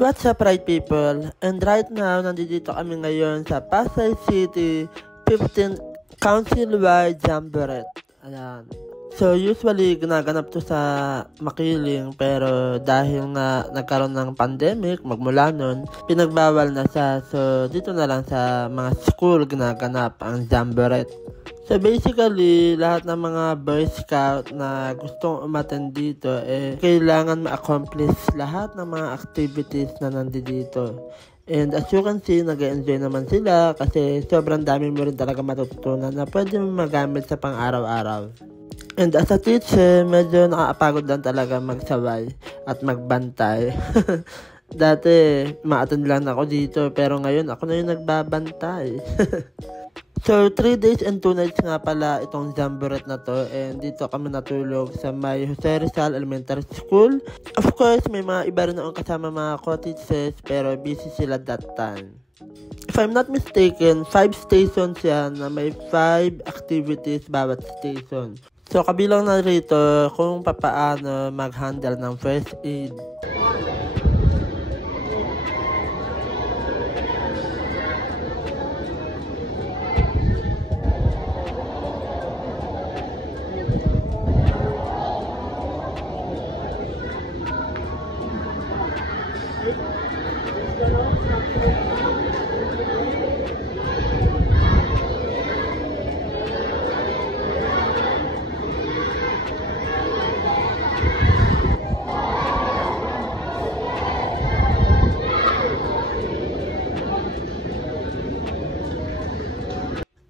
What's up, right people? And right now, nandito kami ngayon sa Pasay City 15th Council-wide Jamboree. Ayan. So, usually, ginaganap to sa Makiling, pero dahil nga nagkaroon ng pandemic, magmula nun, pinagbawal na siya. So, dito na lang sa mga school ginaganap ang Jamboree. So basically, lahat ng mga Boy Scout na gustong umattend dito, kailangan ma-accomplish lahat ng mga activities na nandito. And as you can see, nag-enjoy naman sila kasi sobrang dami mo rin talaga matututunan na pwede mo magamit sa pang-araw-araw. And as a teacher, medyo nakakapagod lang talaga magsabay at magbantay. Dati, ma-attend lang ako dito, pero ngayon ako na yung nagbabantay. So, 3 days and 2 nights nga pala itong Jamboree na to, and dito kami natulog sa may Jose Rizal Elementary School. Of course, may mga iba rin akong kasama mga co-teachers, pero busy sila that time. If I'm not mistaken, 5 stations yan na may 5 activities bawat station. So, kabilang na rito kung papaano mag-handle ng first aid.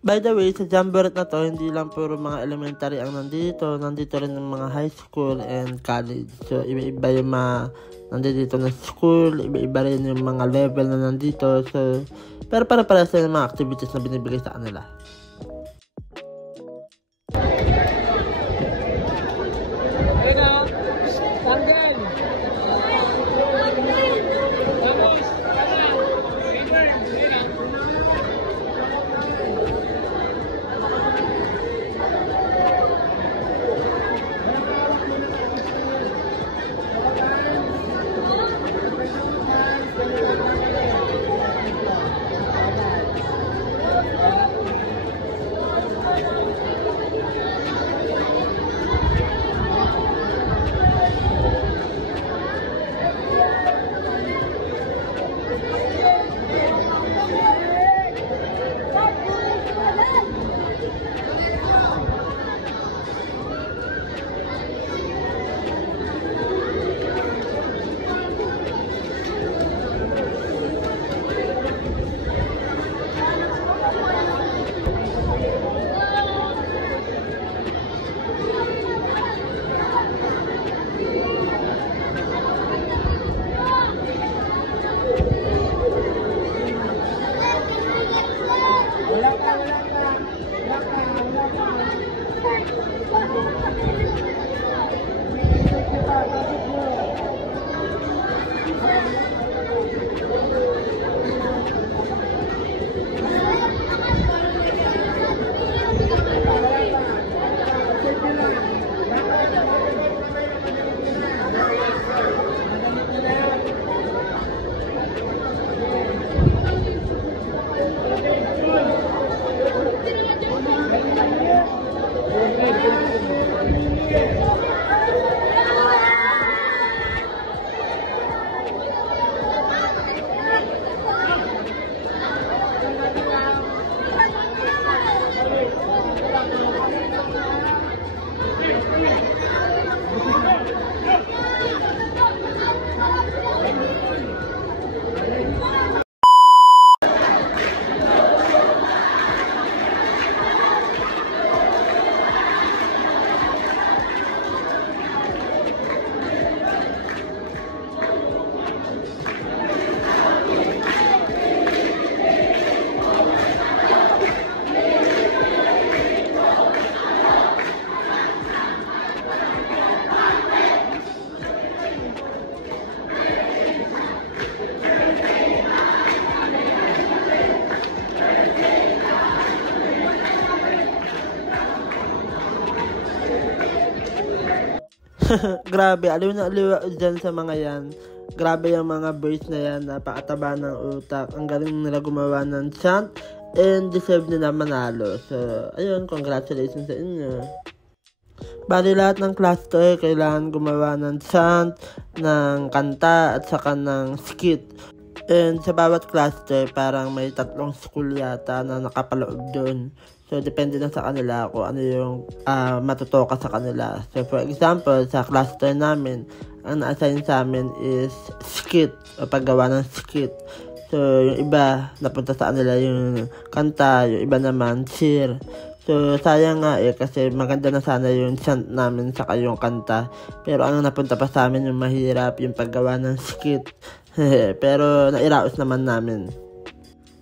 By the way, sa Jamboree na to, hindi lang puro mga elementary ang nandito. Nandito rin yung mga high school and college. So, iba-iba yung mga nandito na school, iba-iba rin yung mga level na nandito. So, pero para sa mga activities na binibigay sa kanila. Grabe, aliw na aliw dyan sa mga yan. Grabe yung mga boys na yan, napakataba ng utak. Ang galing nila gumawa ng chant and deserve nila manalo. So, ayun, congratulations sa inyo. Bali lahat ng class to kailangan gumawa ng chant, ng kanta, at saka ng skit. And sa bawat class to parang may 3 school yata na nakapaloob doon. So, depende na sa kanila kung ano yung matutoka sa kanila. So, for example, sa class to namin, ang na-assign sa amin is skit, o paggawa ng skit. So, yung iba, napunta sa kanila yung kanta, yung iba naman, cheer. So, sayang nga kasi maganda na sana yung chant namin saka yung kanta. Pero ang napunta pa sa amin yung mahirap, yung paggawa ng skit. Pero nairaos naman namin.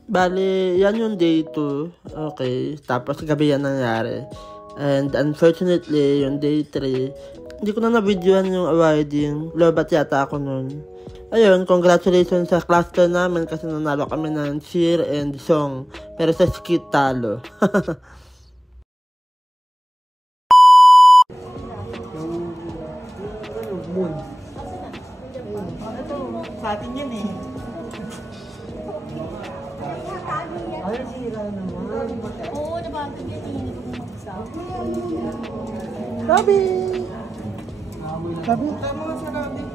Bali, yan yung day 2. Okay, tapos gabi yan nangyari. And unfortunately, yung day 3, hindi ko na na-videoan yung awarding. Lobat yata ako nun. Ayun, congratulations sa class tour namin kasi nanalo kami ng cheer and song. Pero sa skit talo. Sa atin yan eh. Ay, sira naman. Oo, nabagod yan eh. Hindi ko mag-isa. Gabi! Gabi? Tama nga sa natin.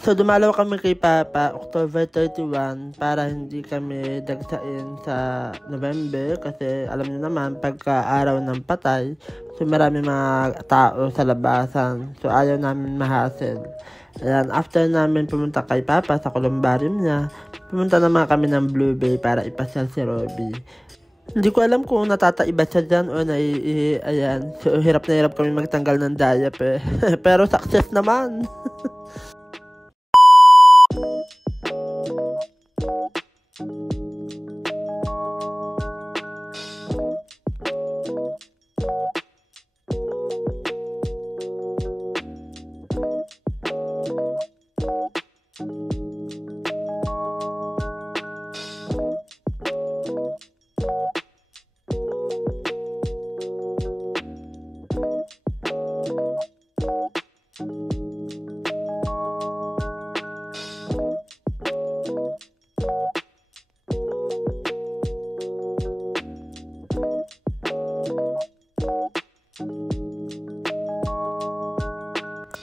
So, dumalaw kami kay Papa October 31 para hindi kami dagsain sa November kasi alam niyo naman pagka araw ng patay, so marami mga tao sa labasan, so ayaw namin ma-hassle. Ayan, after namin pumunta kay Papa sa columbarium niya, pumunta naman kami ng Blue Bay para ipasyal si Robby. Hindi ko alam kung natataiba siya dyan o naiihi. Ayan, so hirap na hirap kami magtanggal ng diaper. Pero success naman.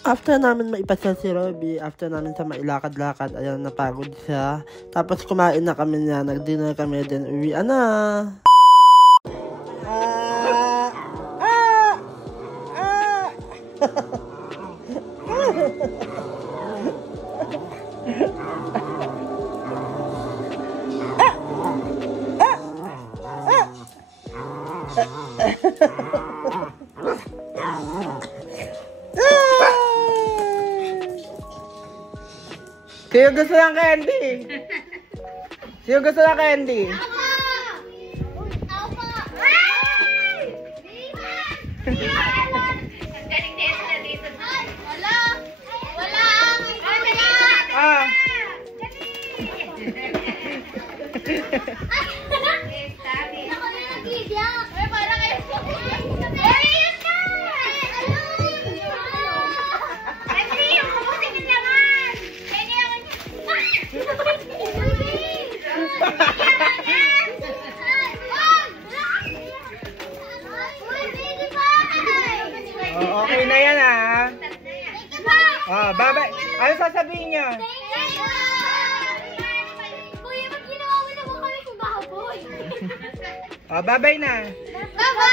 After namin maipasya si Robby, after namin sa mailakad-lakad, ayan, napagod siya. Tapos kumain na kami niya, nag-dinner kami, then uwian na. Sino gusto ng candy? Sino gusto ng candy? Ah. Oh, okay na yan ah. Oh, bye-bye. Ano sasabihin niya? Kuya, ba't ginawa mo naman kami kung baboy? Oh, bye-bye na. Bye-bye!